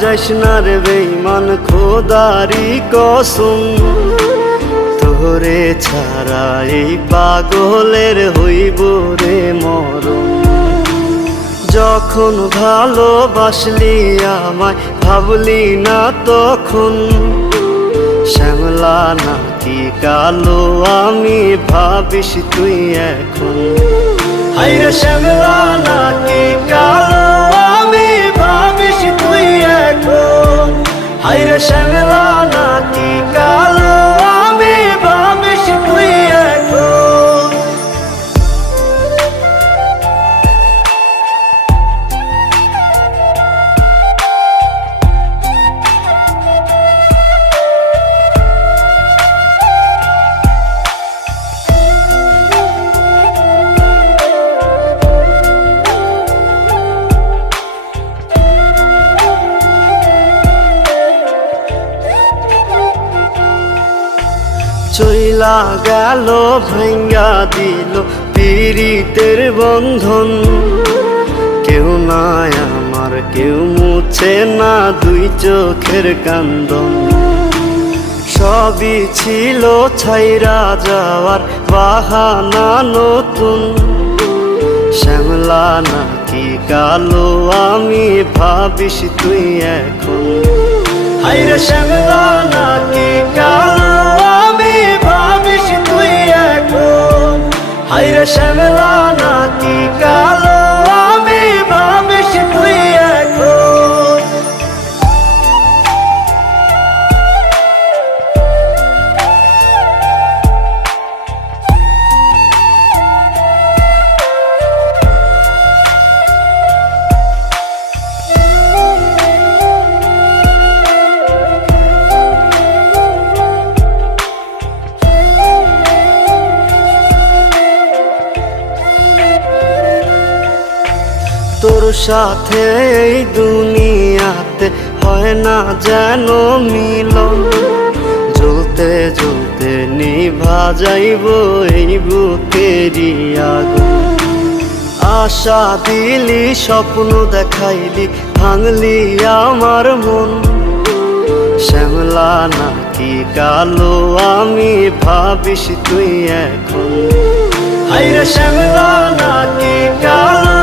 যাইস না রে বেঈমান খোদারি কসম, তোরে ছাড়া এই পাগলের হইব রে মরণ। যখন ভালোবাসলি আমায় ভাবলি না তখন, শ্যামলা নাকি কালো আমি ভাবিস তুই এখন। হায়রে শ্যামলা নাকি কালো আমি ভাবিস তুই এখন। হায়রে শ্যামলা নাকি কালো আমি ভাবিস তুই এখন। চইলা গেল ভাঙ্গা দিল পীড়িতের বন্ধন, কেউ নাই আমার কেউ মুছে না দুই চোখের কান্দন। সবই ছিল ছাইরা যাওয়ার বাহানা নতুন, শ্যামলা নাকি কালো আমি ভাবিস তুই এখন। হায়রে শ্যামলা নাকি কালো আমি ভাবিস তুই এখন। হায়রে শ্যামলা নাকি কালো আমি ভাবিস তুই এখন। তোর সাথে এই দুনিয়াতে হয় না যেন মিলন, জ্বলতে জ্বলতে নিভা যাইব এই বুকেরই আগুন। আশা দিলি স্বপ্ন দেখাইলি ভাঙলি আমার মন, শ্যামলা নাকি কালো আমি ভাবিস তুই এখন। হায়রে শ্যামলা নাকি কালো